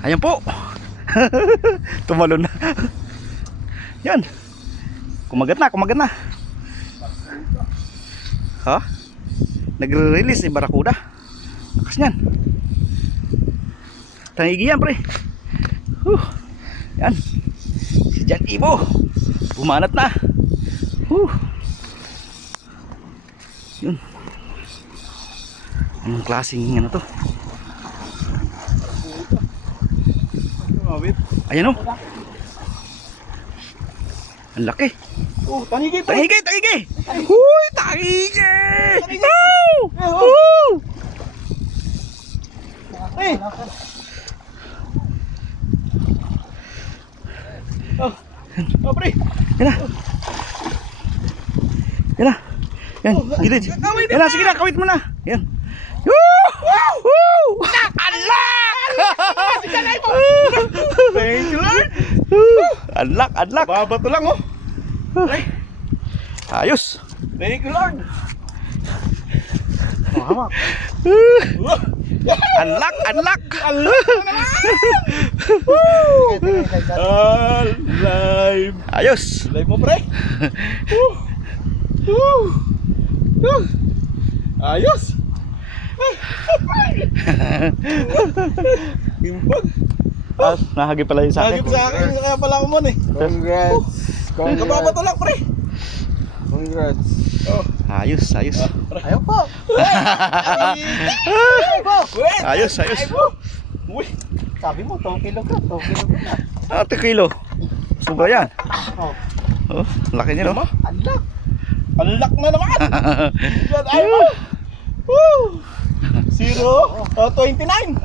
Ayan po. Tumalon na. Yan. Kumagat na. Ha? Nagre-release ni Barakuda. Lakas niyan. Tangigi yan, pre. Yan. Si Jan Ibo. Bumanat na. Yun. Anong klaseng ano to? Ayan o. Ang laki. Tangigi. Huy, tangigi. Hey. Pre. Yan na. Yan, gilid. Yan na, sige na, kawit mo na. Yan. Thank you, Lord. Unlock. Babato lang, oh. Ayos. Thank you, Lord. Unlock. Live. Ayos. Live mo, pre. Ayos. Impag. Nahagi pala yun sa akin. Nagip sa akin, kaya pala ako man eh. Congrats. Kababato lang, pre. Congrats. Ayos. Ayaw po. Ayos. Uy. Sabi mo, 2 kilo ka. 2 kilo ka na. 2 kilo. Sobra yan. Oh, Laki niya, no? unlock. Unlock na naman. Ay mo. 0, 29.